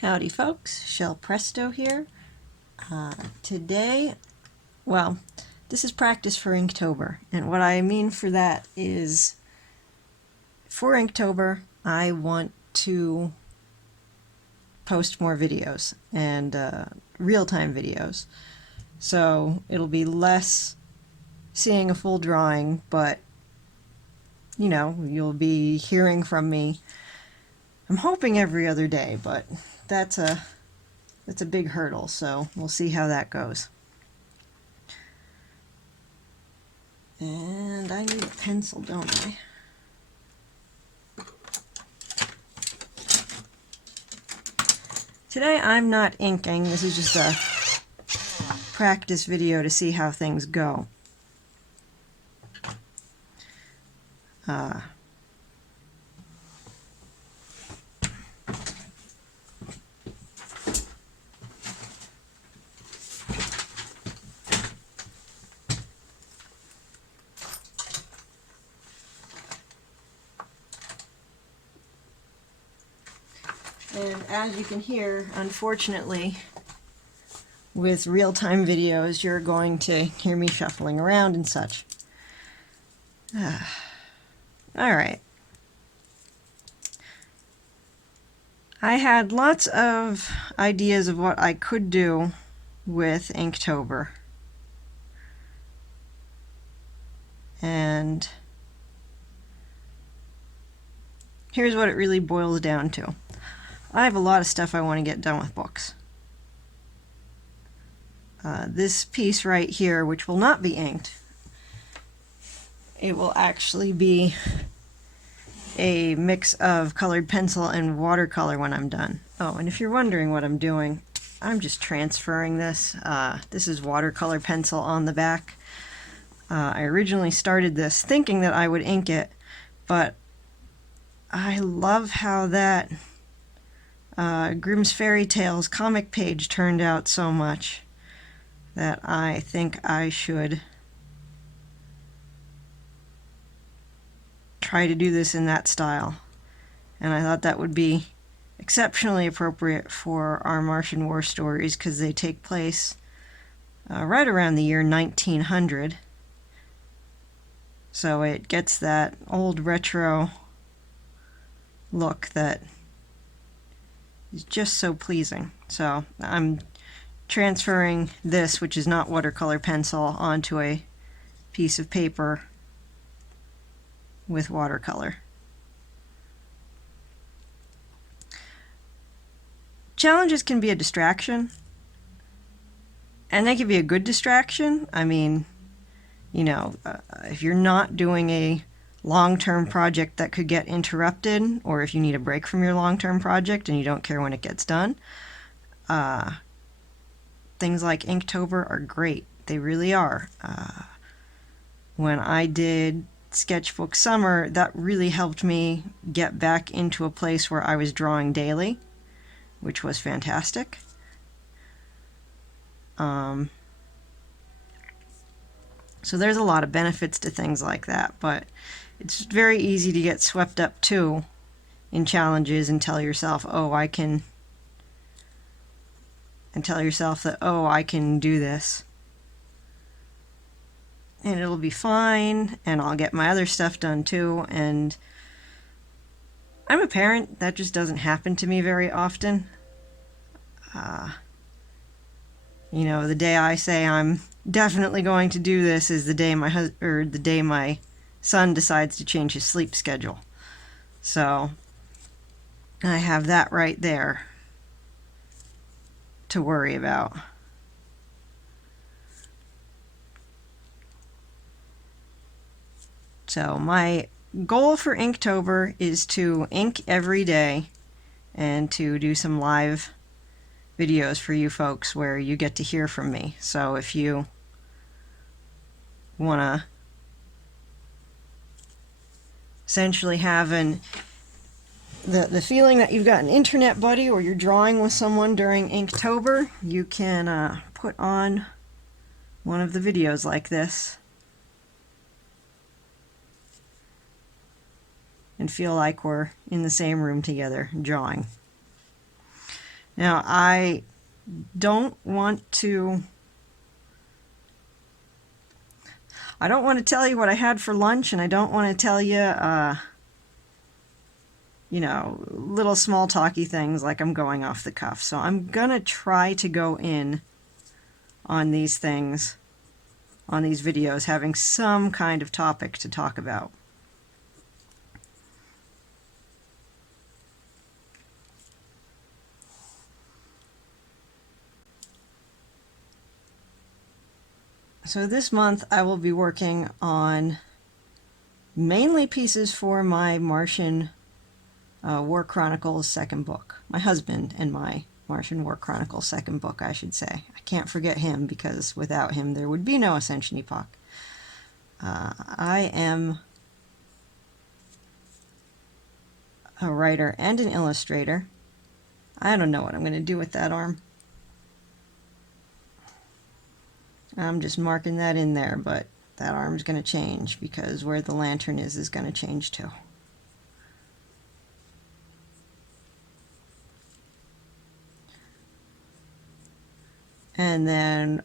Howdy folks, Shell Presto here. Today, well, this is practice for Inktober, and what I mean for that is for Inktober I want to post more videos and real-time videos. So it'll be less seeing a full drawing, but you know, you'll be hearing from me. I'm hoping every other day, but that's a big hurdle, so we'll see how that goes. And I need a pencil, don't I? Today I'm not inking, this is just a practice video to see how things go. And as you can hear, unfortunately, with real-time videos, you're going to hear me shuffling around and such. Alright. I had lots of ideas of what I could do with Inktober. And here's what it really boils down to. I have a lot of stuff I want to get done with books. This piece right here, which will not be inked, it will actually be a mix of colored pencil and watercolor when I'm done. Oh, and if you're wondering what I'm doing, I'm just transferring this. This is watercolor pencil on the back. I originally started this thinking that I would ink it, but I love how that Grimm's Fairy Tales comic page turned out so much that I think I should try to do this in that style. And I thought that would be exceptionally appropriate for our Martian War stories because they take place right around the year 1900. So it gets that old retro look that is just so pleasing. So I'm transferring this, which is not watercolor pencil, onto a piece of paper with watercolor. Challenges can be a distraction, and they can be a good distraction. I mean, you know, if you're not doing a long-term project that could get interrupted, or if you need a break from your long-term project and you don't care when it gets done, things like Inktober are great. They really are. When I did Sketchbook Summer, that really helped me get back into a place where I was drawing daily, which was fantastic. So there's a lot of benefits to things like that, but it's very easy to get swept up too in challenges and tell yourself, oh, I can, and tell yourself that, oh, I can do this. And it'll be fine, and I'll get my other stuff done too, and I'm a parent. That just doesn't happen to me very often. You know, the day I say I'm definitely going to do this is the day my son decides to change his sleep schedule. So I have that right there to worry about. So my goal for Inktober is to ink every day and to do some live videos for you folks where you get to hear from me. So if you want to essentially have the feeling that you've got an internet buddy or you're drawing with someone during Inktober, you can put on one of the videos like this and feel like we're in the same room together drawing. Now, I don't want to tell you what I had for lunch, and I don't want to tell you, you know, little small talky things like I'm going off the cuff. So I'm going to try to go in on these things, on these videos, having some kind of topic to talk about. So this month I will be working on mainly pieces for my Martian War Chronicles second book. My husband and my Martian War Chronicles second book, I should say. I can't forget him because without him there would be no Ascension Epoch. I am a writer and an illustrator. I don't know what I'm going to do with that arm. I'm just marking that in there, but that arm's going to change because where the lantern is going to change too. And then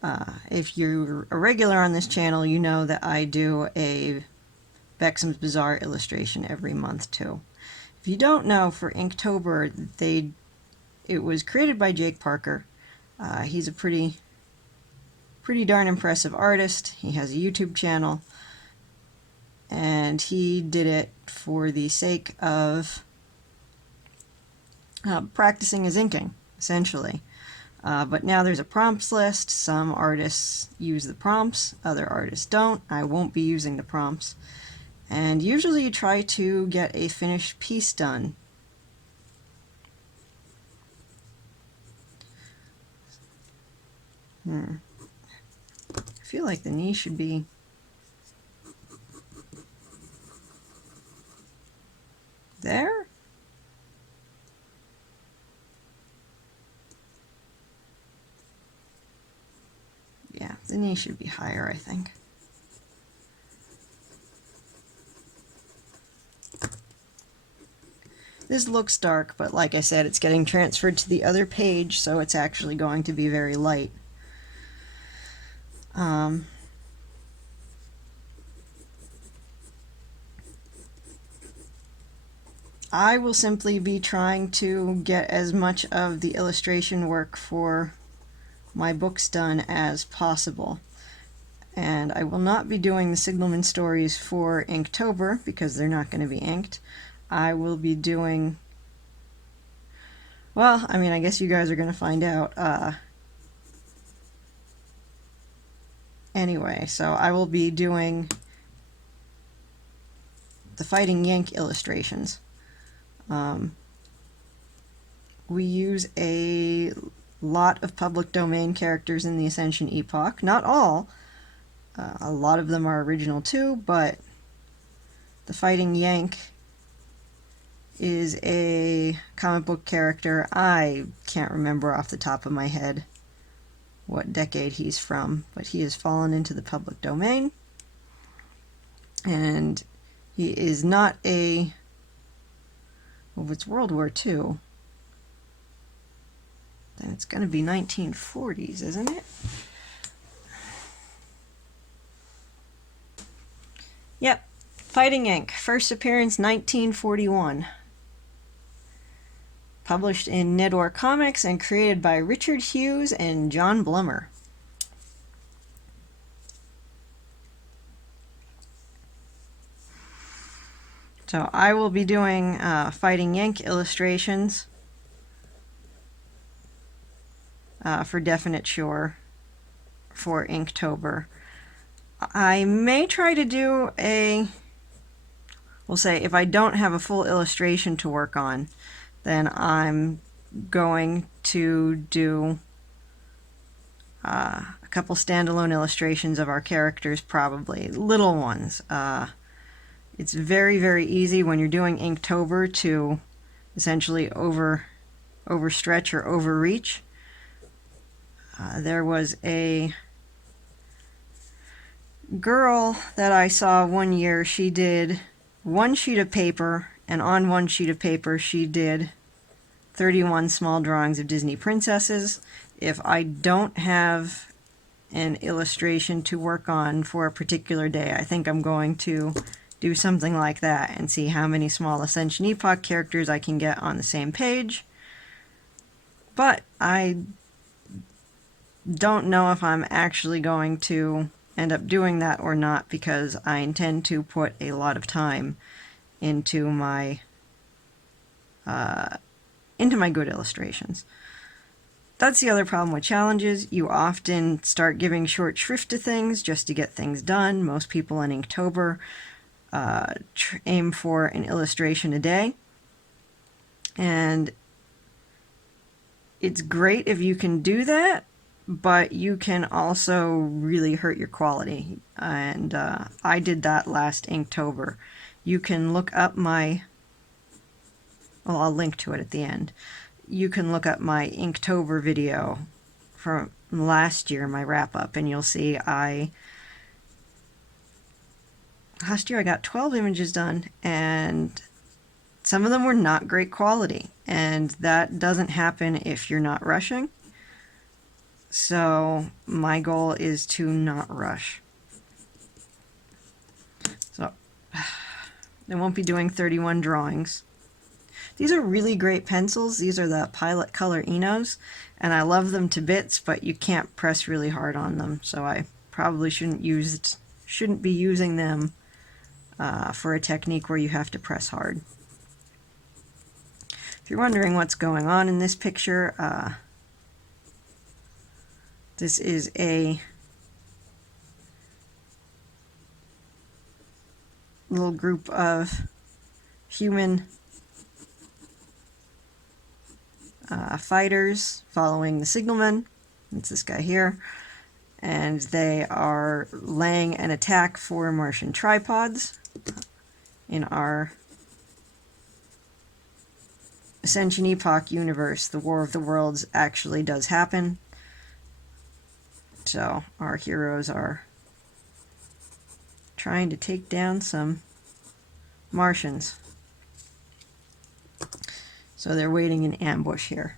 if you're a regular on this channel, you know that I do a Bexham's Bazaar illustration every month too. If you don't know, for Inktober, it was created by Jake Parker. He's a pretty darn impressive artist. He has a YouTube channel, and he did it for the sake of practicing his inking, essentially. But now there's a prompts list. Some artists use the prompts, other artists don't. I won't be using the prompts. And usually you try to get a finished piece done. I feel like the knee should be there. Yeah, the knee should be higher, I think. This looks dark, but like I said, it's getting transferred to the other page, so it's actually going to be very light. I will simply be trying to get as much of the illustration work for my books done as possible. And I will not be doing the Signalman stories for Inktober because they're not going to be inked. I will be doing, well, I mean, I guess you guys are going to find out. Anyway, so I will be doing the Fighting Yank illustrations. We use a lot of public domain characters in the Ascension Epoch. Not all. A lot of them are original too, but the Fighting Yank is a comic book character. I can't remember off the top of my head what decade he's from, but he has fallen into the public domain. And he is not a... well, if it's World War II, then it's going to be 1940s, isn't it? Yep. Fighting Ink. First appearance 1941. Published in Nedor Comics and created by Richard Hughes and John Blummer. So I will be doing Fighting Yank illustrations for Definite Sure for Inktober. I may try to do a, we'll say, if I don't have a full illustration to work on, then I'm going to do a couple standalone illustrations of our characters, probably little ones. It's very, very easy when you're doing Inktober to essentially overstretch or overreach. There was a girl that I saw one year. She did one sheet of paper, and on one sheet of paper she did 31 small drawings of Disney princesses. If I don't have an illustration to work on for a particular day, I think I'm going to do something like that and see how many small Ascension Epoch characters I can get on the same page. But I don't know if I'm actually going to end up doing that or not, because I intend to put a lot of time into my good illustrations. That's the other problem with challenges. You often start giving short shrift to things just to get things done. Most people in Inktober aim for an illustration a day. And it's great if you can do that, but you can also really hurt your quality. And I did that last Inktober. You can look up my, well, I'll link to it at the end. You can look up my Inktober video from last year, my wrap-up, and you'll see last year I got 12 images done, and some of them were not great quality, and that doesn't happen if you're not rushing. So my goal is to not rush. So I won't be doing 31 drawings. These are really great pencils. These are the Pilot Color Enos, and I love them to bits, but you can't press really hard on them, so I probably shouldn't be using them for a technique where you have to press hard. If you're wondering what's going on in this picture, this is a little group of human fighters following the signalman. It's this guy here. And they are laying an attack for Martian tripods. In our Ascension Epoch universe, the War of the Worlds actually does happen. So our heroes are trying to take down some Martians. So they're waiting in ambush here.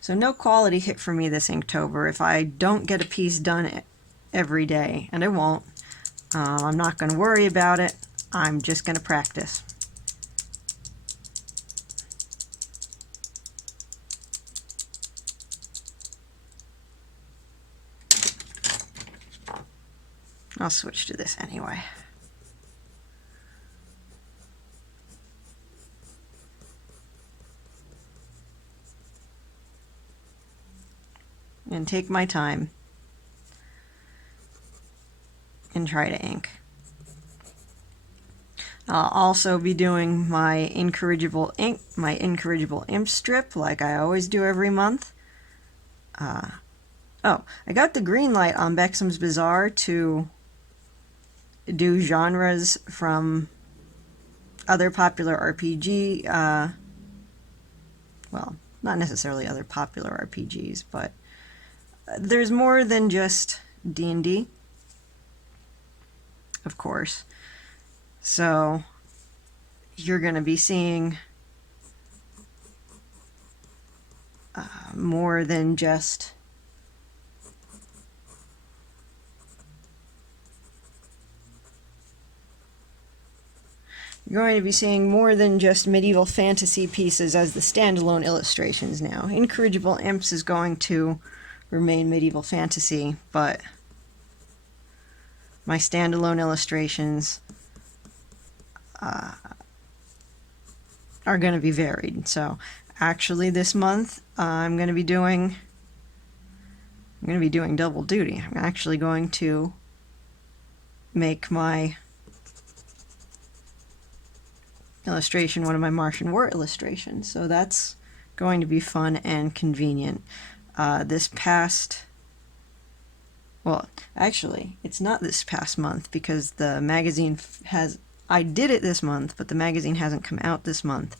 So no quality hit for me this Inktober. If I don't get a piece done every day, and I won't, I'm not going to worry about it. I'm just going to practice. I'll switch to this anyway. And take my time and try to ink. I'll also be doing my incorrigible imp strip like I always do every month. Oh, I got the green light on Bexham's Bazaar to do genres from other popular RPG, well, not necessarily other popular RPGs, but there's more than just D&D, of course. So you're going to be seeing more than just You're going to be seeing more than just medieval fantasy pieces as the standalone illustrations now. Incorrigible Imps is going to remain medieval fantasy, but my standalone illustrations are going to be varied. So actually this month I'm going to be doing double duty. I'm actually going to make my illustration one of my Martian War illustrations, so that's going to be fun and convenient. Well, actually, it's not this past month because the magazine I did it this month, but the magazine hasn't come out this month.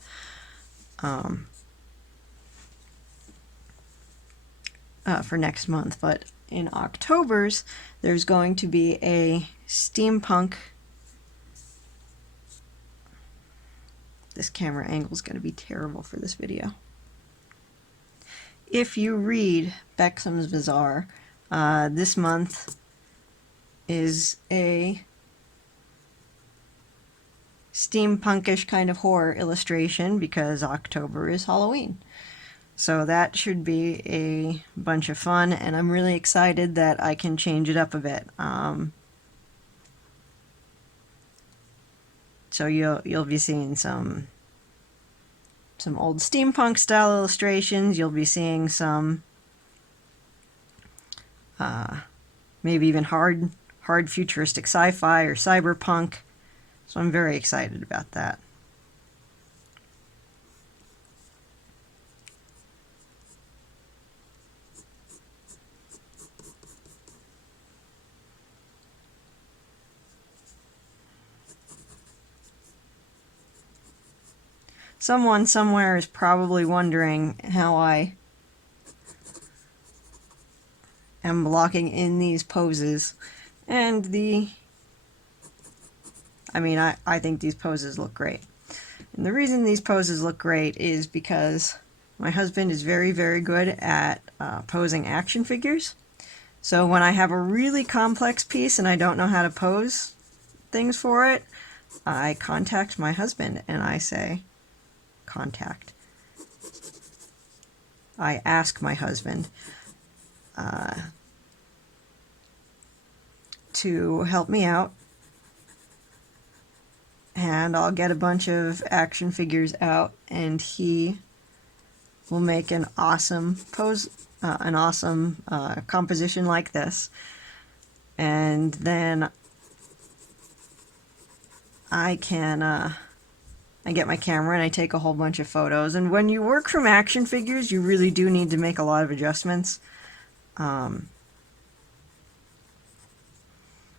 for next month, but in October's there's going to be a steampunk. This camera angle is going to be terrible for this video. If you read Bexham's Bazaar, this month is a steampunkish kind of horror illustration because October is Halloween. So that should be a bunch of fun, and I'm really excited that I can change it up a bit. So you'll be seeing some old steampunk style illustrations. You'll be seeing some maybe even hard futuristic sci-fi or cyberpunk. So I'm very excited about that. Someone somewhere is probably wondering how I am blocking in these poses, and I think these poses look great. And the reason these poses look great is because my husband is very, very good at posing action figures. So when I have a really complex piece and I don't know how to pose things for it, I contact my husband and I say, I ask my husband to help me out, and I'll get a bunch of action figures out, and he will make an awesome pose, an awesome composition like this. And then I get my camera and I take a whole bunch of photos. And when you work from action figures, you really do need to make a lot of adjustments.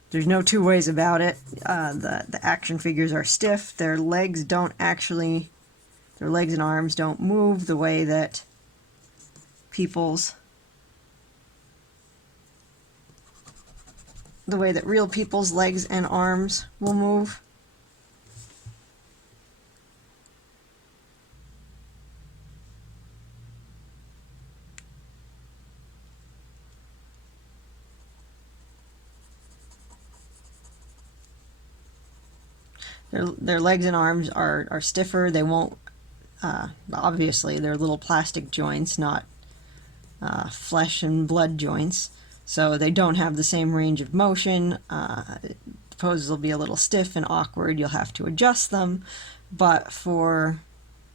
There's no two ways about it. The action figures are stiff. Their legs and arms don't move the way that real people's legs and arms will move. Their legs and arms are stiffer. They won't, obviously, they're little plastic joints, not flesh and blood joints. So they don't have the same range of motion. The poses will be a little stiff and awkward. You'll have to adjust them. But for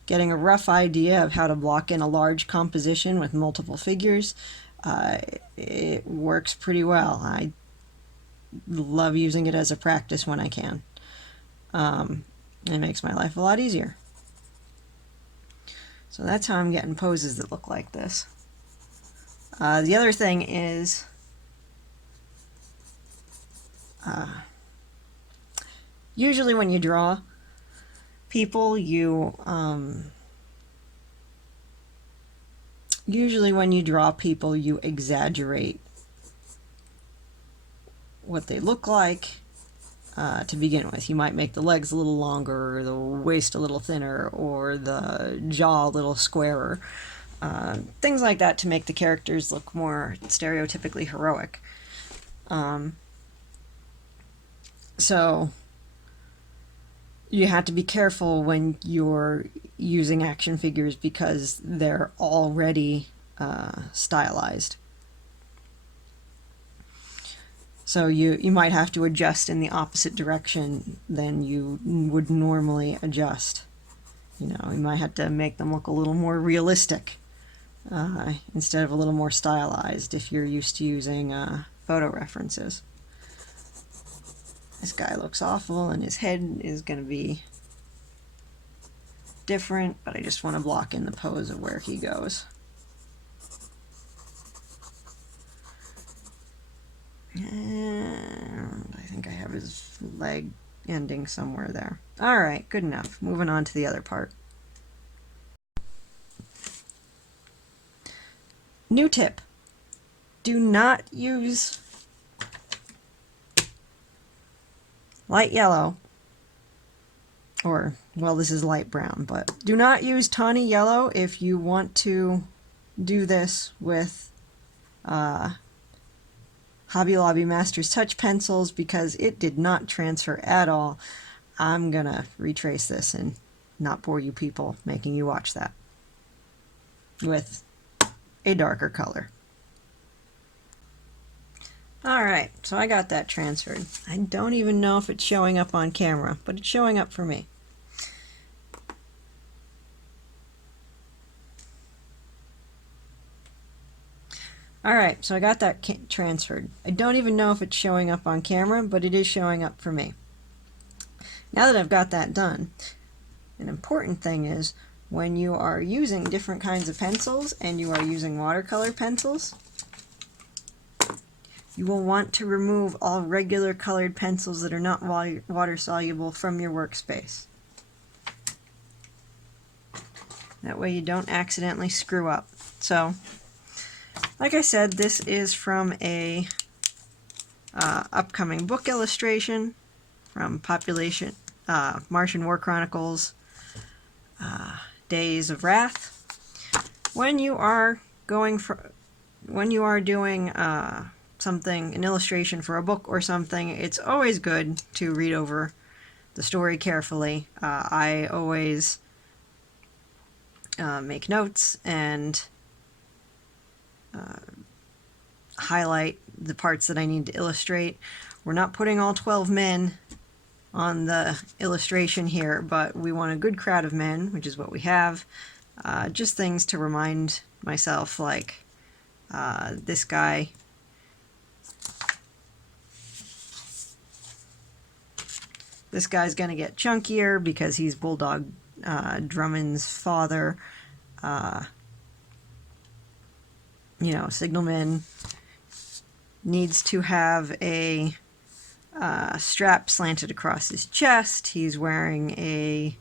getting a rough idea of how to block in a large composition with multiple figures, it works pretty well. I love using it as a practice when I can. It makes my life a lot easier. So that's how I'm getting poses that look like this. The other thing is usually when you draw people, you exaggerate what they look like. To begin with, you might make the legs a little longer, or the waist a little thinner, or the jaw a little squarer. Things like that to make the characters look more stereotypically heroic. So you have to be careful when you're using action figures because they're already stylized. So you might have to adjust in the opposite direction than you would normally adjust. You might have to make them look a little more realistic instead of a little more stylized if you're used to using photo references. This guy looks awful and his head is going to be different, but I just want to block in the pose of where he goes. And I think I have his leg ending somewhere there. Alright, good enough. Moving on to the other part. New tip. Do not use light yellow, or, well, this is light brown, but do not use tawny yellow if you want to do this with Hobby Lobby Masters Touch pencils, because it did not transfer at all. I'm gonna retrace this and not bore you people making you watch that with a darker color. Alright, so I got that transferred. I don't even know if it's showing up on camera, but it's showing up for me. Alright, so I got that transferred. I don't even know if it's showing up on camera, but it is showing up for me. Now that I've got that done, an important thing is when you are using different kinds of pencils and you are using watercolor pencils, you will want to remove all regular colored pencils that are not water soluble from your workspace. That way you don't accidentally screw up. So, like I said, this is from a upcoming book illustration from Martian War Chronicles, Days of Wrath. When you are doing an illustration for a book or something, it's always good to read over the story carefully. I always make notes and highlight the parts that I need to illustrate. We're not putting all 12 men on the illustration here, but we want a good crowd of men, which is what we have. Just things to remind myself, like this guy. This guy's gonna get chunkier because he's Bulldog Drummond's father. Signalman needs to have a strap slanted across his chest. He's wearing a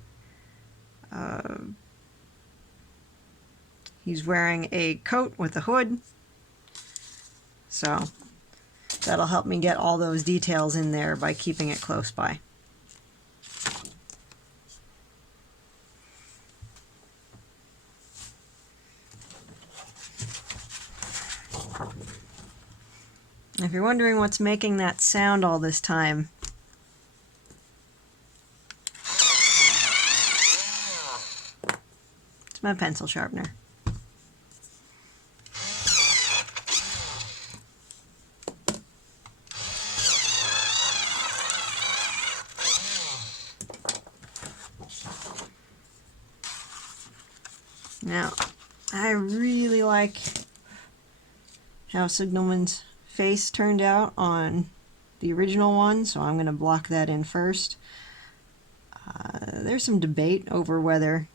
coat with a hood. So that'll help me get all those details in there by keeping it close by. If you're wondering what's making that sound all this time, it's my pencil sharpener. Now, I really like how Signalman's face turned out on the original one, so I'm going to block that in first. There's some debate over whether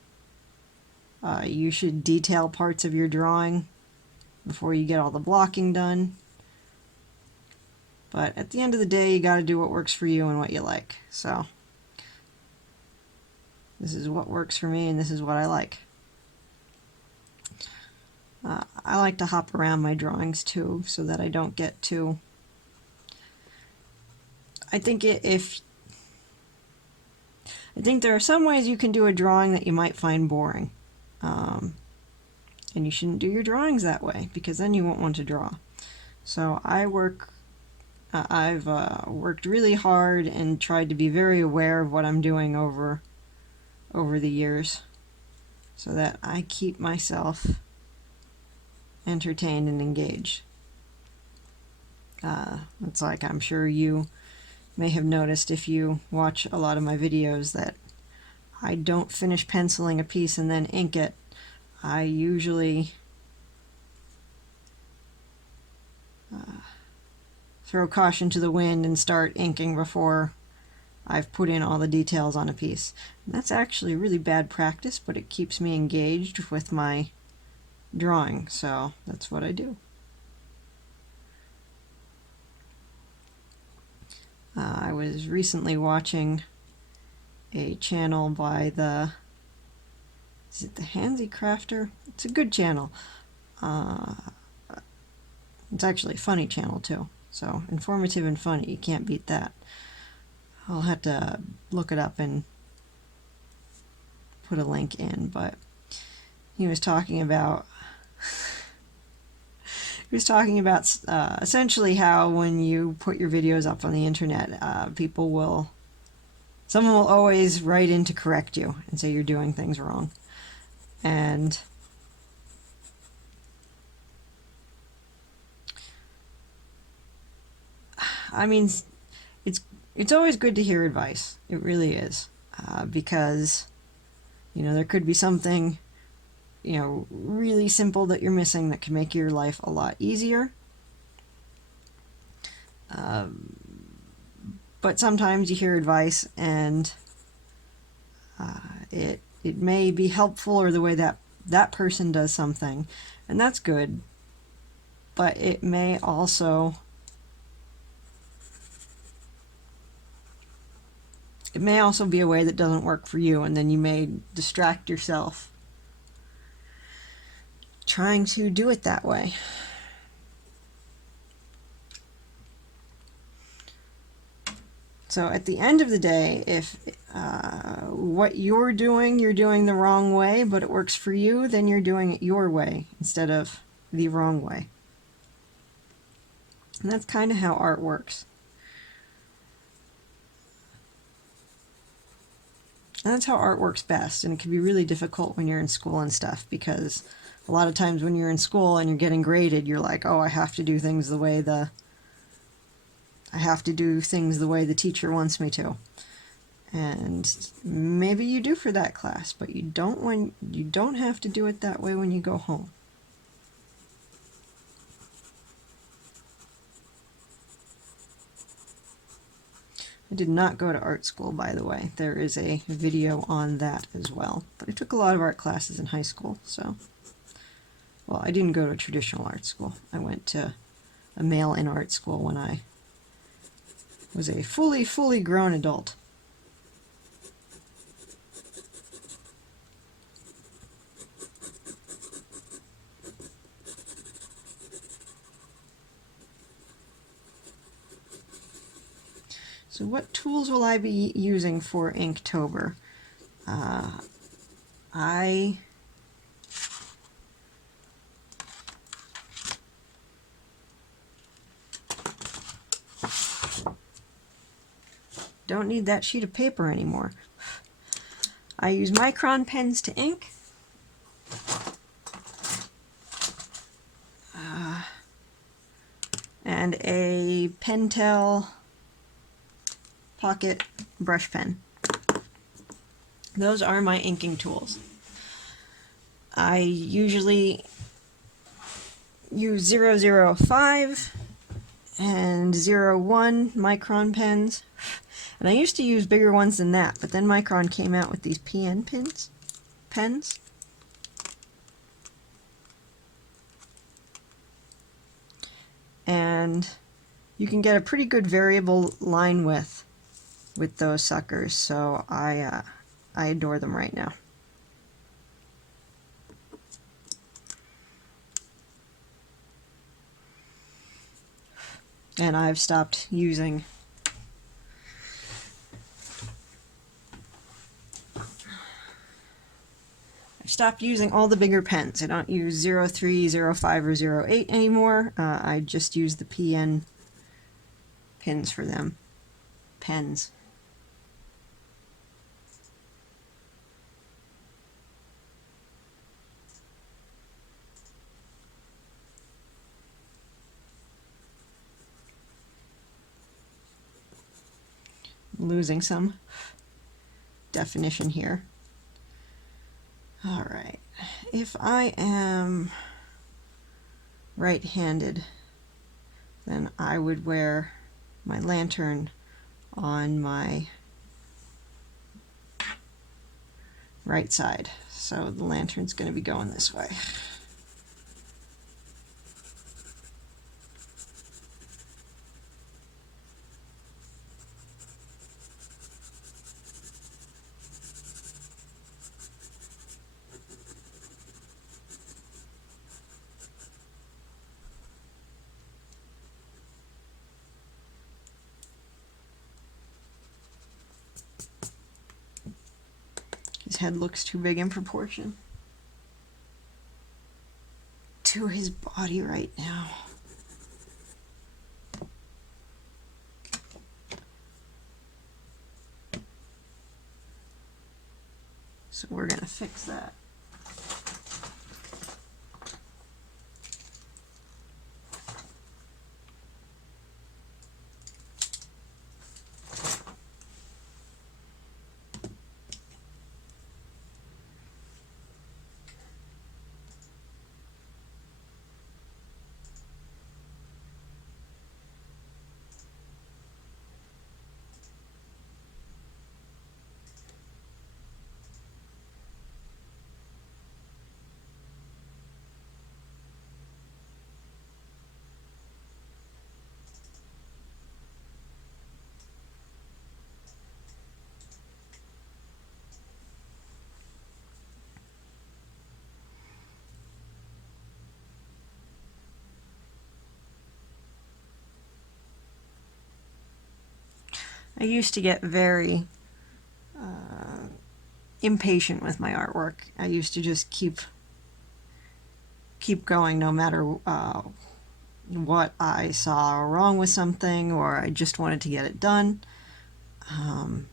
you should detail parts of your drawing before you get all the blocking done. But at the end of the day, you got to do what works for you and what you like. So this is what works for me, and this is what I like. I like to hop around my drawings too, so that I don't get too... I think there are some ways you can do a drawing that you might find boring. And you shouldn't do your drawings that way, because then you won't want to draw. So I've worked really hard and tried to be very aware of what I'm doing over the years, so that I keep myself entertained and engaged. It's like, I'm sure you may have noticed if you watch a lot of my videos, that I don't finish penciling a piece and then ink it. I usually throw caution to the wind and start inking before I've put in all the details on a piece. And that's actually really bad practice, but it keeps me engaged with my drawing, so that's what I do. I was recently watching a channel by is it the Handsy Crafter? It's a good channel. It's actually a funny channel too. So informative and funny, you can't beat that. I'll have to look it up and put a link in, but he was talking about essentially how when you put your videos up on the internet, someone will always write in to correct you and say you're doing things wrong. And I mean, it's always good to hear advice. It really is, because there could be something really simple that you're missing that can make your life a lot easier. But sometimes you hear advice and it may be helpful, or the way that person does something, and that's good, but it may also be a way that doesn't work for you, and then you may distract yourself trying to do it that way. So at the end of the day, if what you're doing the wrong way, but it works for you, then you're doing it your way instead of the wrong way. And that's kind of how art works. And that's how art works best, and it can be really difficult when you're in school and stuff, because a lot of times when you're in school and you're getting graded, you're like, oh, I have to do things the way the teacher wants me to. And maybe you do for that class, but you don't have to do it that way when you go home. I did not go to art school, by the way. There is a video on that as well. But I took a lot of art classes in high school, so... Well, I didn't go to a traditional art school. I went to a mail-in art school when I was a fully grown adult. So what tools will I be using for Inktober? I don't need that sheet of paper anymore. I use micron pens to ink. And a Pentel pocket brush pen. Those are my inking tools. I usually use 005 and 01 micron pens. And I used to use bigger ones than that, but then Micron came out with these PN pens. And you can get a pretty good variable line width with those suckers, so I adore them right now. And I've stopped using all the bigger pens. I don't use 03, 05, or 08 anymore. I just use the PN pins for them. Pens. Losing some definition here. Alright, if I am right-handed, then I would wear my lantern on my right side. So the lantern's going to be going this way. dude's head looks too big in proportion to his body right now. So we're going to fix that. I used to get very impatient with my artwork. I used to just keep going no matter what I saw wrong with something, or I just wanted to get it done. And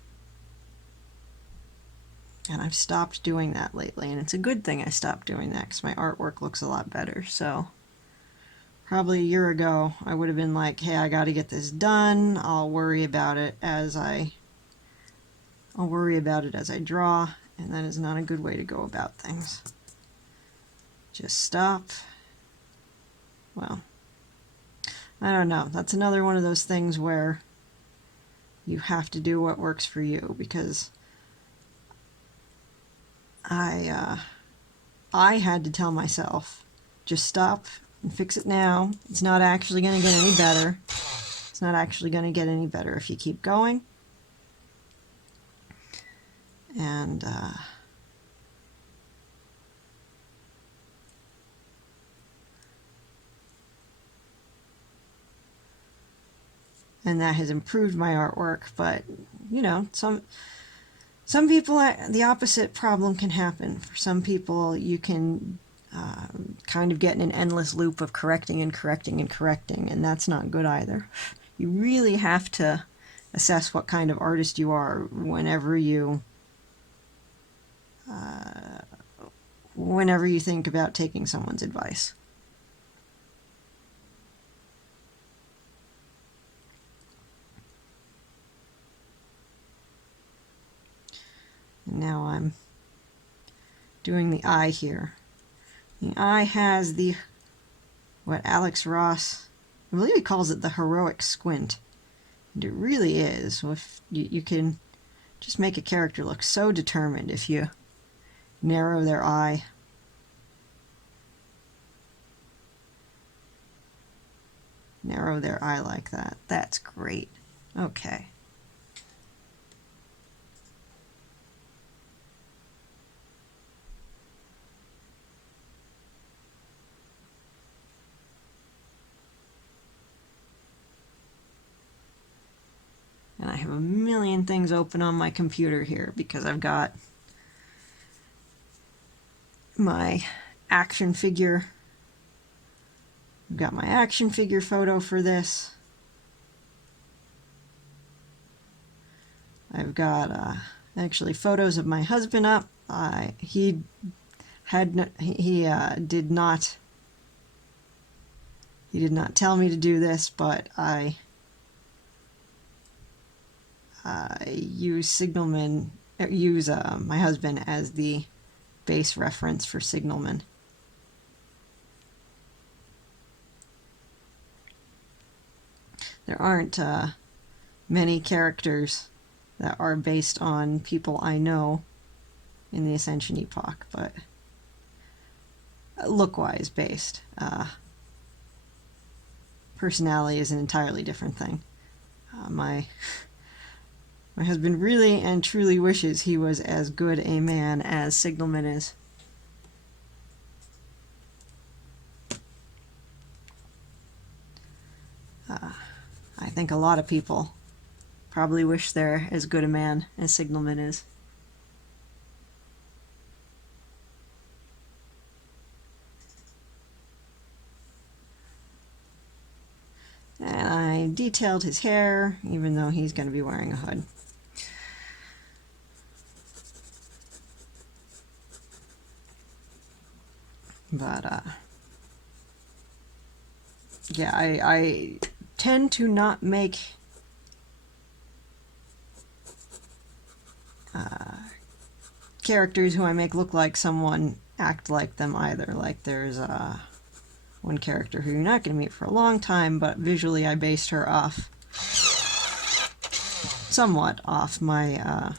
I've stopped doing that lately, and it's a good thing I stopped doing that because my artwork looks a lot better. So probably a year ago I would have been like, hey, I got to get this done. I'll worry about it as I draw, and that is not a good way to go about things. Just stop. Well, I don't know. That's another one of those things where you have to do what works for you, because I had to tell myself, just stop and fix it now. It's not actually going to get any better. It's not actually going to get any better if you keep going. And that has improved my artwork. But you know, some people, the opposite problem can happen. For some people, you can kind of get in an endless loop of correcting and correcting and correcting, and that's not good either. You really have to assess what kind of artist you are whenever you think about taking someone's advice. And now I'm doing the eye here. The eye has what Alex Ross, I believe he calls it the heroic squint. And it really is. If you can just make a character look so determined if you narrow their eye. Narrow their eye like that. That's great. Okay. And I have a million things open on my computer here because I've got my action figure. I've got my action figure photo for this. I've got actually photos of my husband up. He did not tell me to do this, but I use my husband as the base reference for Signalman. There aren't many characters that are based on people I know in the Ascension epoch, but look-wise based. Personality is an entirely different thing. My husband really and truly wishes he was as good a man as Signalman is. I think a lot of people probably wish they're as good a man as Signalman is. I detailed his hair, even though he's going to be wearing a hood. But yeah, I tend to not make characters who I make look like someone act like them either. Like there's one character who you're not going to meet for a long time, but visually I based her off, somewhat off my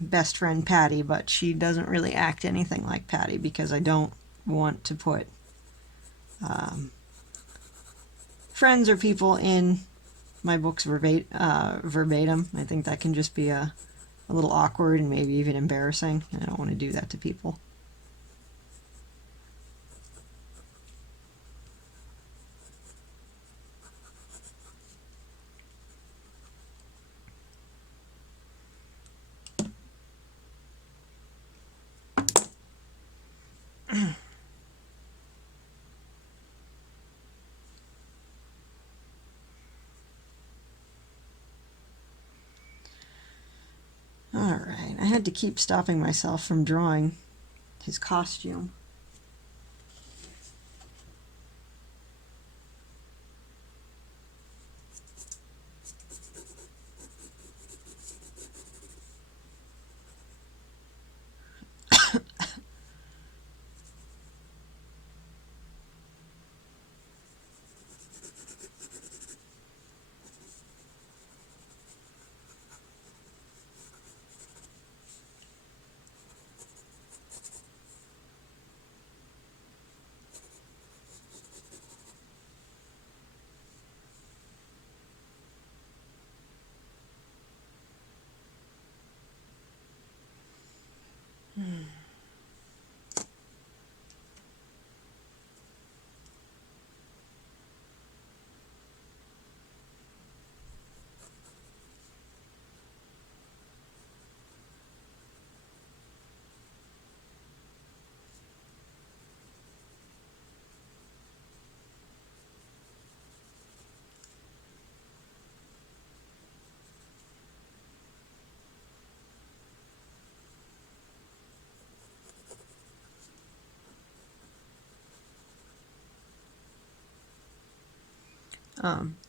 best friend Patty, but she doesn't really act anything like Patty because I don't want to put friends or people in my books verbatim. I think that can just be a little awkward and maybe even embarrassing, and I don't want to do that to people. Alright, I had to keep stopping myself from drawing his costume.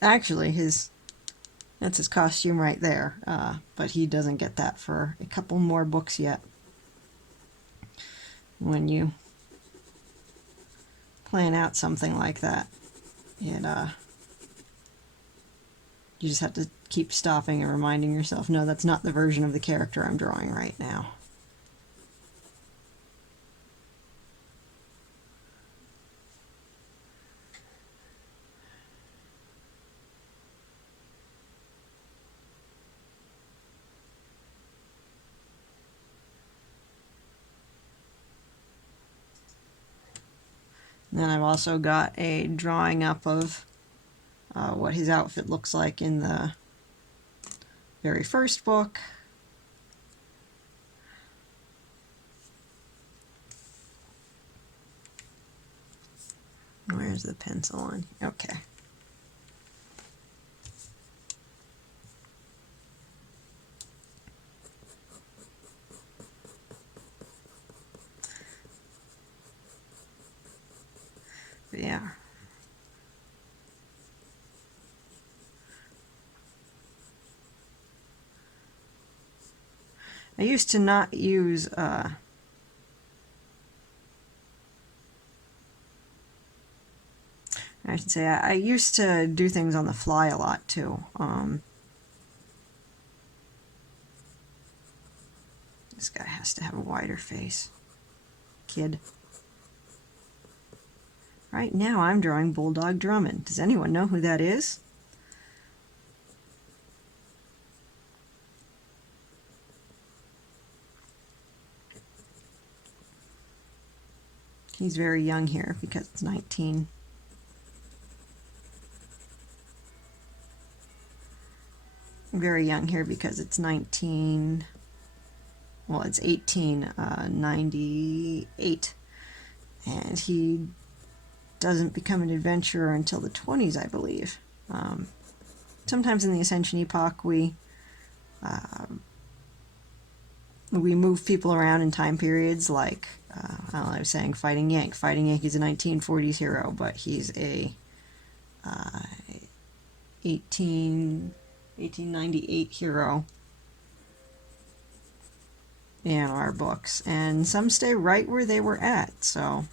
Actually, that's his costume right there, but he doesn't get that for a couple more books yet. When you plan out something like that, you just have to keep stopping and reminding yourself, no, that's not the version of the character I'm drawing right now. Then I've also got a drawing up of what his outfit looks like in the very first book. Where's the pencil on? Okay. But yeah. I used to not use I should say I used to do things on the fly a lot too. This guy has to have a wider face. Kid. Right now I'm drawing Bulldog Drummond. Does anyone know who that is? He's very young here because it's 19. Very young here because it's 19. well, it's 1898, and he doesn't become an adventurer until the 20s, I believe. Sometimes in the Ascension Epoch, we move people around in time periods, like I don't know, I was saying Fighting Yank. Fighting Yank is a 1940s hero, but he's a 1898 hero in our books, and some stay right where they were at. So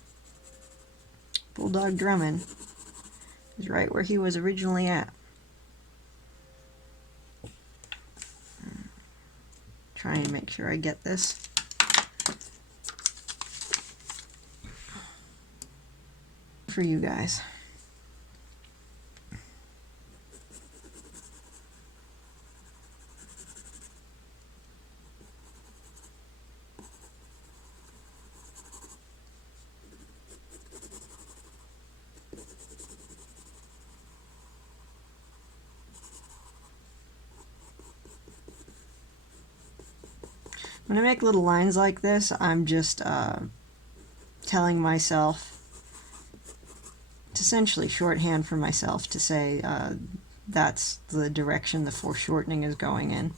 Bulldog Drummond is right where he was originally at. Try and make sure I get this. For you guys. When I make little lines like this, I'm just telling myself, it's essentially shorthand for myself to say that's the direction the foreshortening is going in.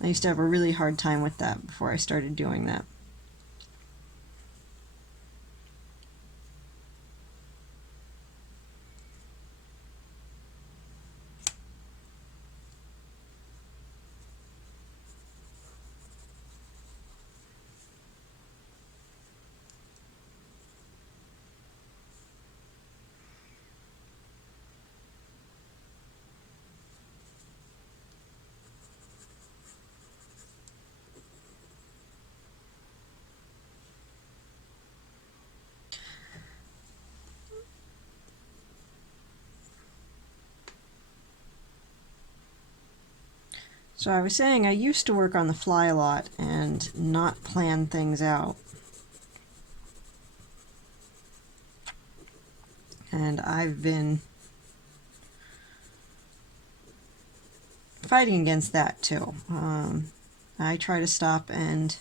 I used to have a really hard time with that before I started doing that. So I was saying I used to work on the fly a lot and not plan things out. And I've been fighting against that too. I try to stop and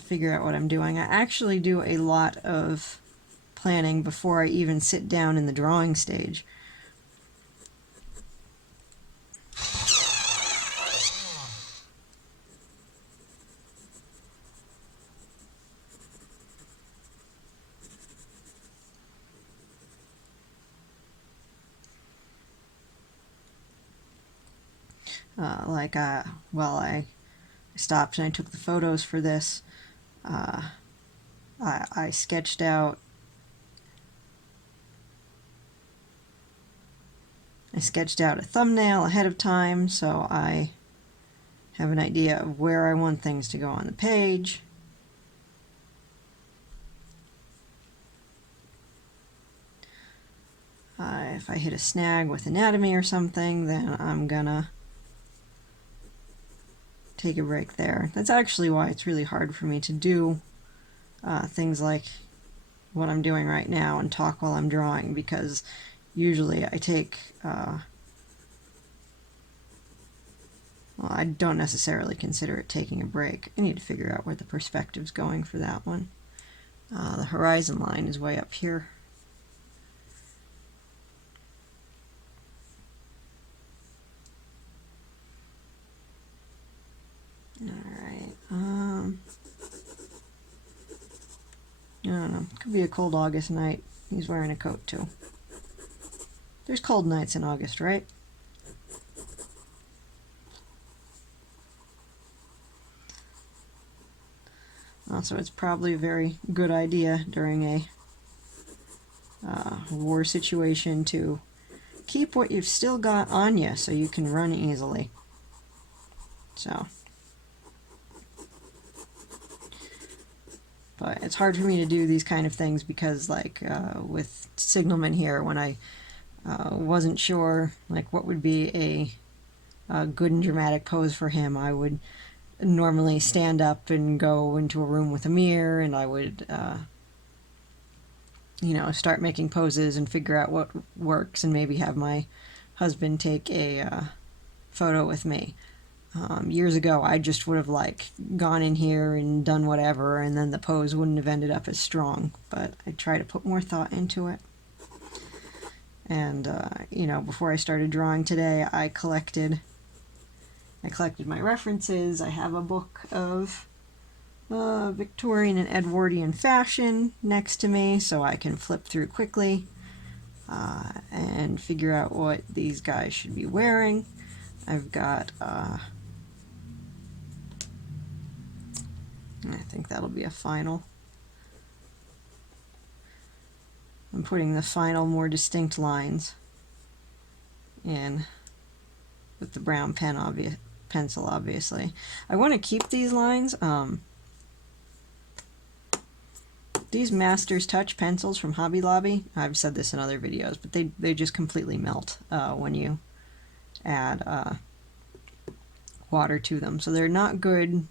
figure out what I'm doing. I actually do a lot of planning before I even sit down in the drawing stage. Well, I stopped and I took the photos for this. I sketched out a thumbnail ahead of time, so I have an idea of where I want things to go on the page. If I hit a snag with anatomy or something, then I'm gonna take a break there. That's actually why it's really hard for me to do things like what I'm doing right now and talk while I'm drawing, because usually I take well, I don't necessarily consider it taking a break. I need to figure out where the perspective's going for that one. The horizon line is way up here. Alright, I don't know. Could be a cold August night. He's wearing a coat too. There's cold nights in August, right? Also, it's probably a very good idea during a war situation to keep what you've still got on you so you can run easily. So, but it's hard for me to do these kind of things because, like with Signalman here, when I wasn't sure like what would be a good and dramatic pose for him, I would normally stand up and go into a room with a mirror, and I would you know, start making poses and figure out what works, and maybe have my husband take a photo with me. Years ago, I just would have like gone in here and done whatever, and then the pose wouldn't have ended up as strong. But I try to put more thought into it. And you know, before I started drawing today, I collected my references. I have a book of Victorian and Edwardian fashion next to me, so I can flip through quickly and figure out what these guys should be wearing. I've got I think that'll be a final. I'm putting the final, more distinct lines in with the brown pencil, obviously. I want to keep these lines. These Master's Touch pencils from Hobby Lobby, I've said this in other videos, but they just completely melt when you add water to them. So they're not good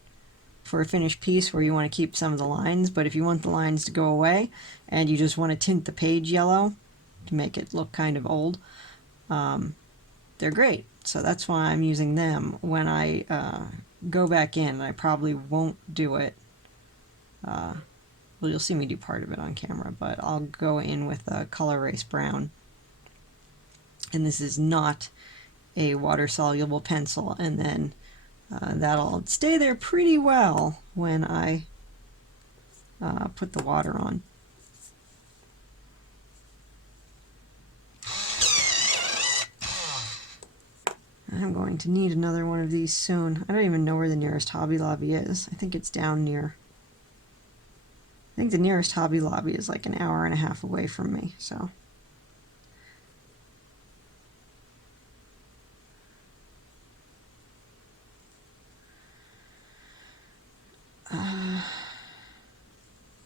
for a finished piece where you want to keep some of the lines, but if you want the lines to go away and you just want to tint the page yellow to make it look kind of old, they're great. So that's why I'm using them. When I go back in, I probably won't do it. Well, you'll see me do part of it on camera, but I'll go in with a color erase brown. And this is not a water-soluble pencil, and then that'll stay there pretty well when I put the water on. I'm going to need another one of these soon. I don't even know where the nearest Hobby Lobby is. I think it's down near... I think the nearest Hobby Lobby is like an hour and a half away from me, so...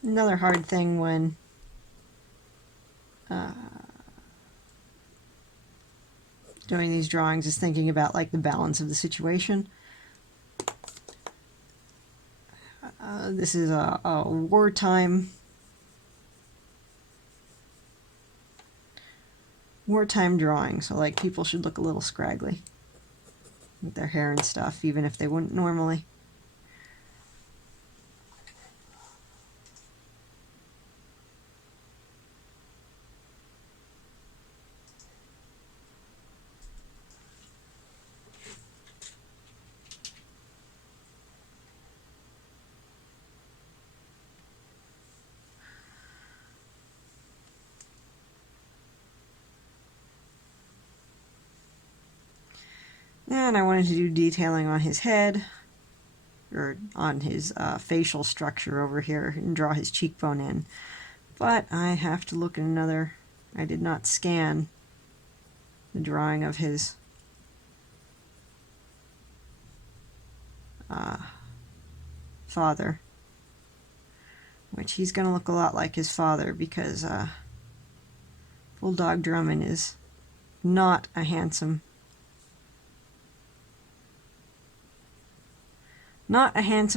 Another hard thing when doing these drawings is thinking about like the balance of the situation. This is a wartime drawing, so like people should look a little scraggly with their hair and stuff, even if they wouldn't normally. And I wanted to do detailing on his head, or on his facial structure over here, and draw his cheekbone in. But I have to look at another... I did not scan the drawing of his father, which he's going to look a lot like his father, because Bulldog Drummond is not a handsome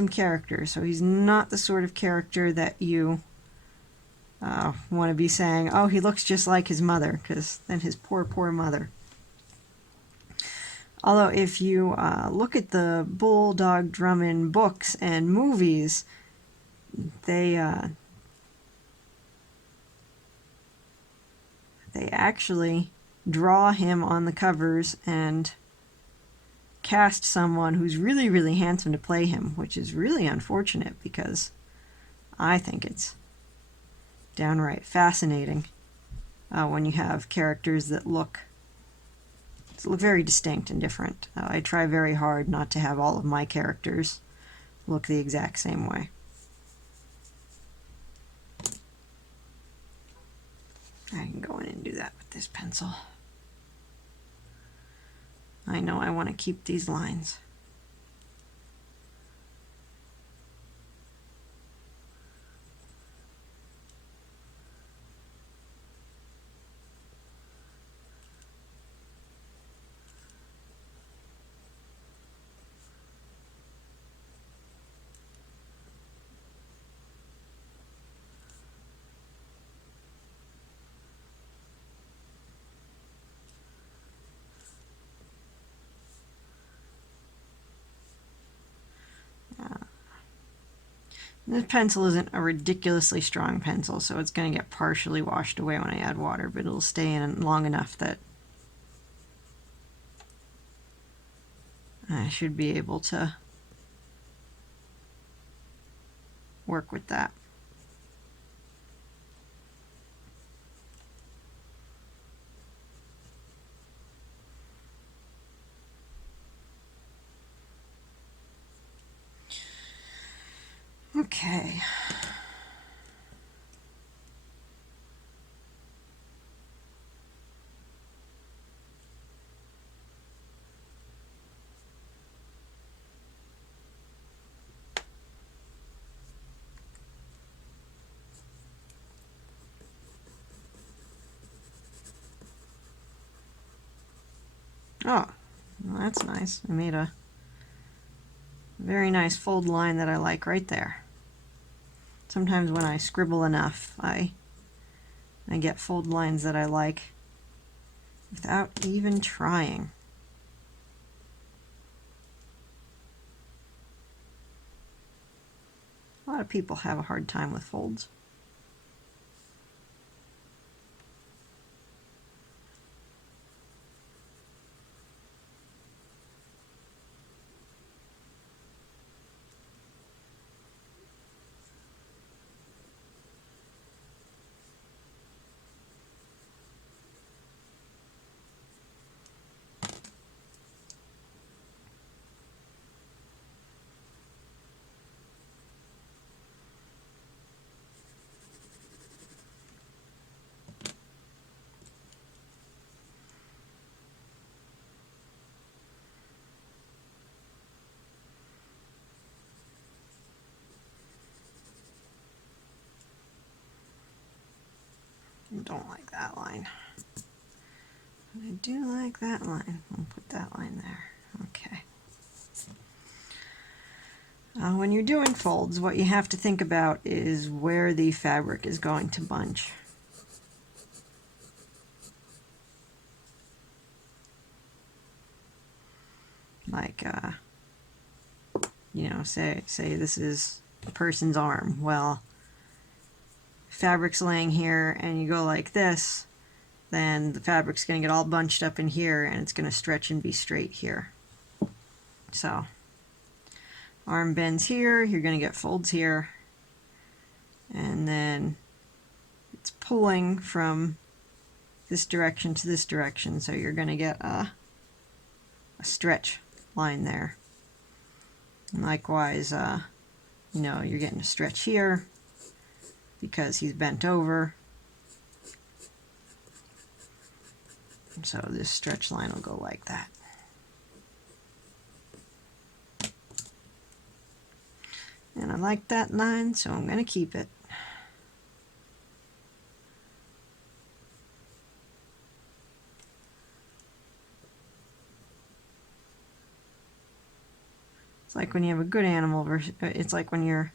character, so he's not the sort of character that you want to be saying, oh, he looks just like his mother, because then his poor mother. Although if you look at the Bulldog Drummond books and movies, they actually draw him on the covers and cast someone who's really, really handsome to play him, which is really unfortunate, because I think it's downright fascinating when you have characters that look very distinct and different. I try very hard not to have all of my characters look the exact same way. I can go in and do that with this pencil. I know I want to keep these lines. This pencil isn't a ridiculously strong pencil, so it's going to get partially washed away when I add water, but it'll stay in long enough that I should be able to work with that. Okay. Oh, well, that's nice. I made a very nice fold line that I like right there. Sometimes when I scribble enough, I get fold lines that I like without even trying. A lot of people have a hard time with folds. I don't like that line. But I do like that line. I'll put that line there. Okay. When you're doing folds, what you have to think about is where the fabric is going to bunch. Like, you know, say this is a person's arm. Well, fabric's laying here and you go like this, then the fabric's going to get all bunched up in here and it's going to stretch and be straight here. So arm bends here, you're going to get folds here, and then it's pulling from this direction to this direction, so you're going to get a stretch line there. And likewise, you know, you're getting a stretch here because he's bent over. So this stretch line will go like that. And I like that line, so I'm going to keep it. It's like when you have a good animal versus, it's like when you're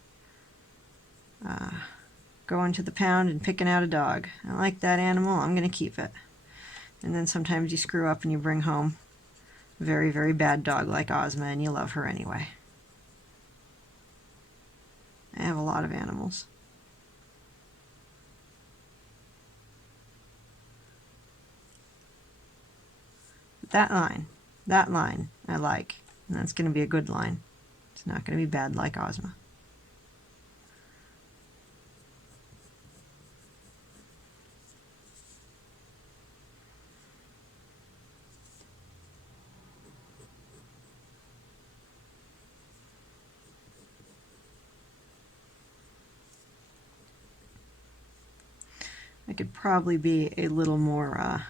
going to the pound and picking out a dog. I like that animal, I'm going to keep it. And then sometimes you screw up and you bring home a very, very bad dog like Ozma and you love her anyway. I have a lot of animals. That line I like, and that's going to be a good line. It's not going to be bad like Ozma. I could probably be a little more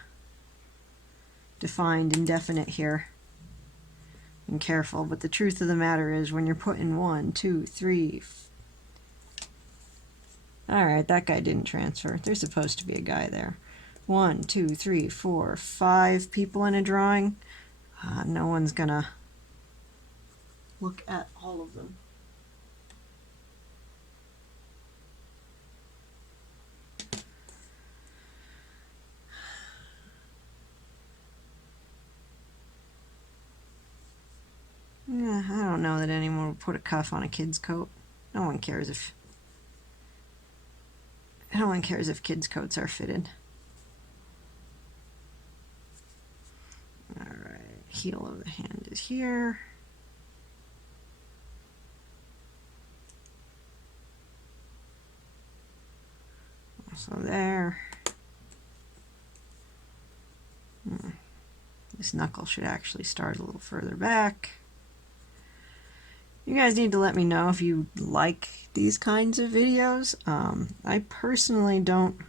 defined and definite here and careful, but the truth of the matter is when you're putting 1, 2, 3, alright, that guy didn't transfer. There's supposed to be a guy there. 1, 2, 3, 4, 5 people in a drawing. No one's gonna look at all of them. Yeah, I don't know that anyone would put a cuff on a kid's coat. No one cares if kids' coats are fitted. Alright, heel of the hand is here. So there. This knuckle should actually start a little further back. You guys need to let me know if you like these kinds of videos. I personally don't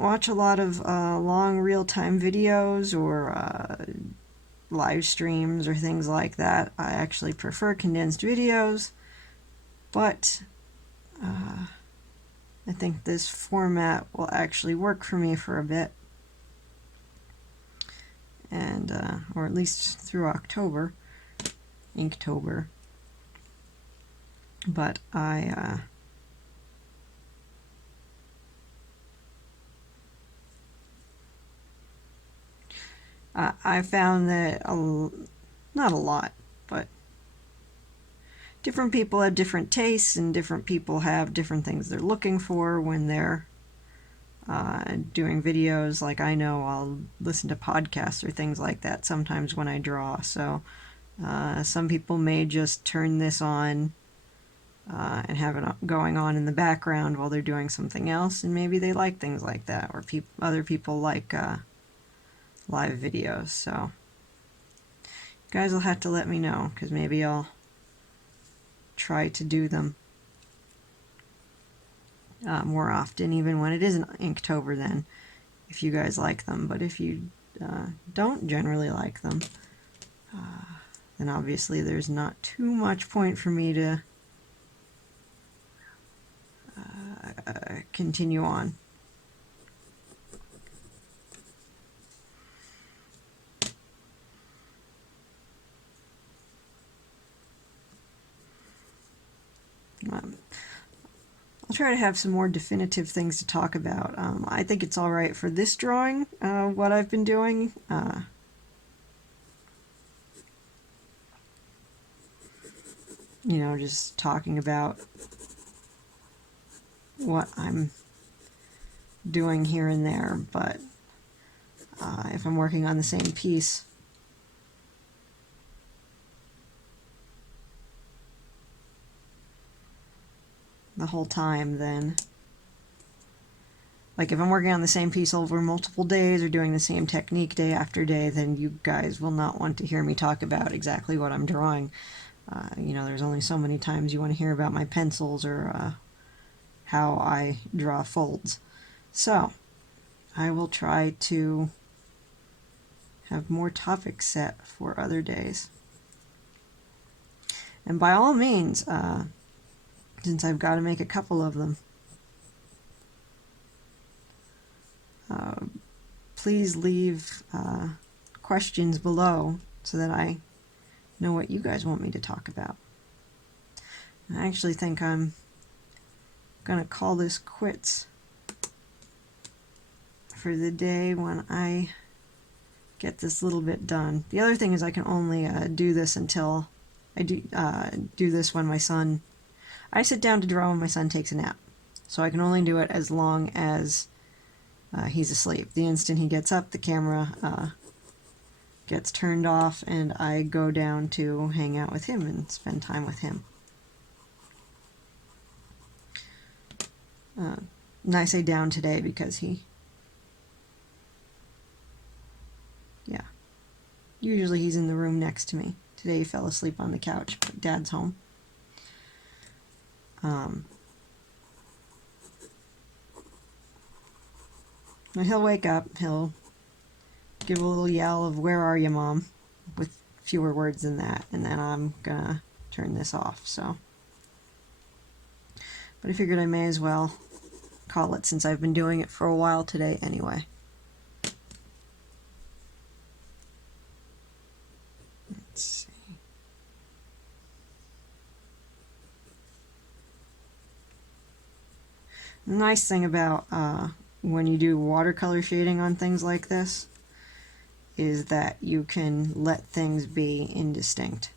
watch a lot of long real-time videos or live streams or things like that. I actually prefer condensed videos, but I think this format will actually work for me for a bit, and or at least through October, Inktober. But I found that not a lot, but different people have different tastes, and different people have different things they're looking for when they're doing videos. Like, I know I'll listen to podcasts or things like that sometimes when I draw, so some people may just turn this on and have it going on in the background while they're doing something else, and maybe they like things like that, or other people like live videos. So you guys will have to let me know, because maybe I'll try to do them more often, even when it isn't Inktober, then, if you guys like them. But if you don't generally like them, then obviously there's not too much point for me to continue on. I'll try to have some more definitive things to talk about. I think it's alright for this drawing, what I've been doing. You know, just talking about what I'm doing here and there, but if I'm working on the same piece, the whole time, then, like, if I'm working on the same piece over multiple days or doing the same technique day after day, then you guys will not want to hear me talk about exactly what I'm drawing. You know, there's only so many times you want to hear about my pencils or how I draw folds. So I will try to have more topics set for other days. And by all means, since I've got to make a couple of them, please leave questions below so that I know what you guys want me to talk about. I actually think I'm gonna call this quits for the day when I get this little bit done. The other thing is I can only do this until I do this when my son... I sit down to draw when my son takes a nap, so I can only do it as long as he's asleep. The instant he gets up, the camera gets turned off, and I go down to hang out with him and spend time with him. And I say down today because usually he's in the room next to me. Today he fell asleep on the couch, but Dad's home. He'll wake up, he'll give a little yell of "Where are you, Mom?" with fewer words than that, and then I'm gonna turn this off. So, but I figured I may as well call it, since I've been doing it for a while today anyway. Let's see. The nice thing about when you do watercolor shading on things like this is that you can let things be indistinct.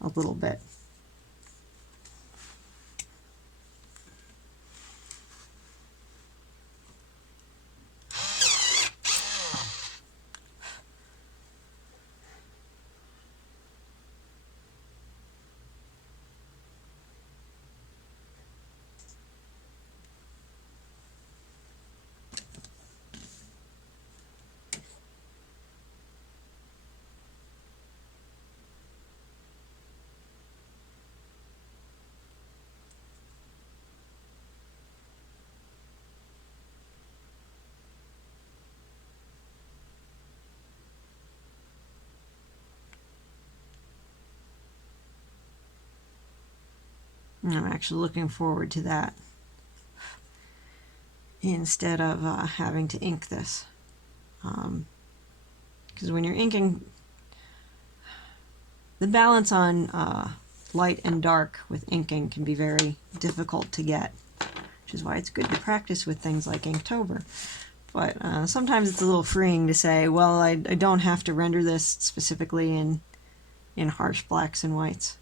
a little bit. And I'm actually looking forward to that instead of having to ink this. Because when you're inking, the balance on light and dark with inking can be very difficult to get, which is why it's good to practice with things like Inktober. But sometimes it's a little freeing to say, well, I don't have to render this specifically in harsh blacks and whites.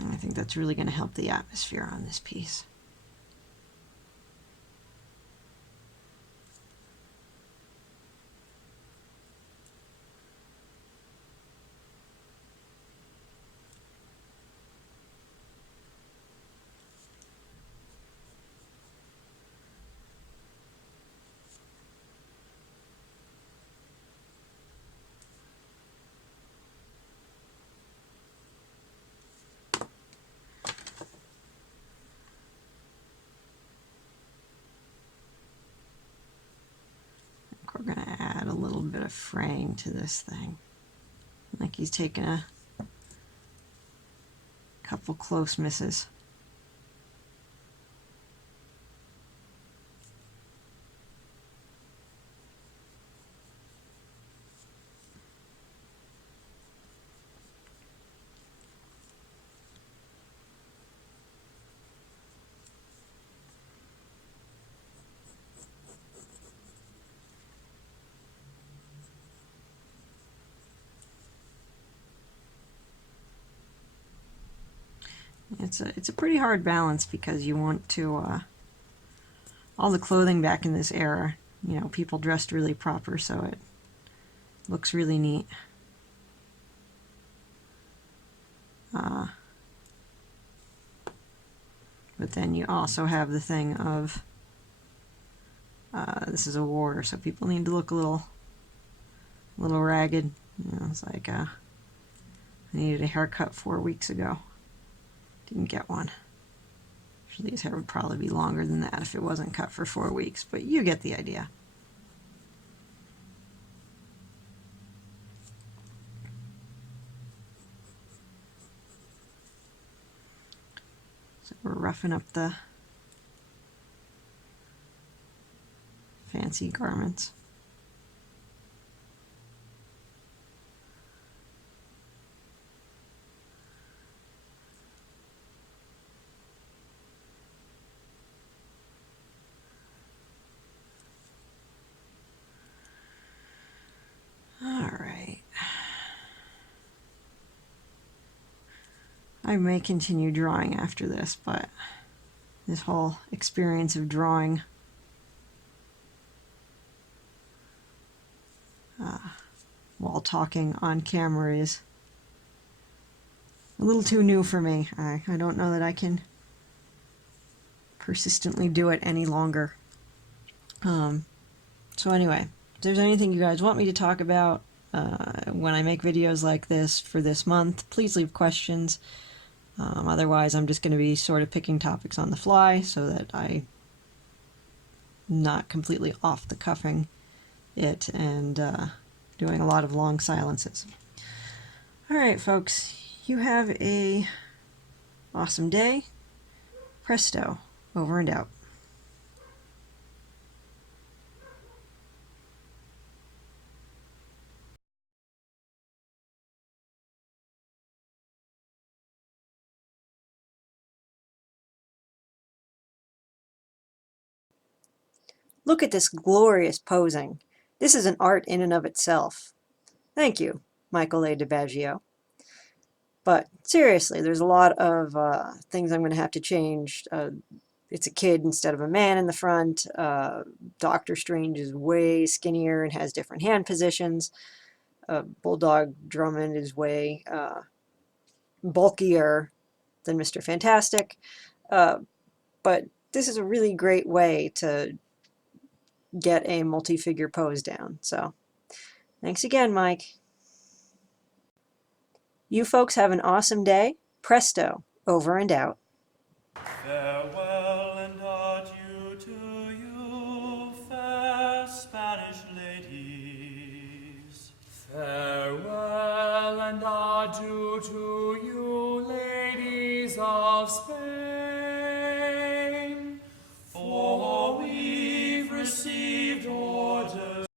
And I think that's really going to help the atmosphere on this piece. We're going to add a little bit of fraying to this thing. Like he's taking a couple close misses. It's a pretty hard balance because you want to all the clothing back in this era, you know, people dressed really proper, so it looks really neat. But then you also have the thing of this is a war, so people need to look a little ragged. You know, it's like I needed a haircut 4 weeks ago. Didn't get one. Actually, his hair would probably be longer than that if it wasn't cut for 4 weeks, but you get the idea. So we're roughing up the fancy garments. I may continue drawing after this, but this whole experience of drawing while talking on camera is a little too new for me. I don't know that I can persistently do it any longer. So anyway, if there's anything you guys want me to talk about when I make videos like this for this month, please leave questions. Otherwise, I'm just going to be sort of picking topics on the fly so that I'm not completely off the cuffing it and doing a lot of long silences. All right, folks, you have a awesome day. Presto, over and out. Look at this glorious posing. This is an art in and of itself. Thank you, Michael A. DiBaggio. But seriously, there's a lot of things I'm going to have to change. It's a kid instead of a man in the front. Doctor Strange is way skinnier and has different hand positions. Bulldog Drummond is way bulkier than Mr. Fantastic. But this is a really great way to get a multi-figure pose down. So thanks again, Mike. You folks have an awesome day. Presto, over and out. Farewell and adieu to you, fair Spanish ladies. Farewell and adieu to you, ladies of Spain.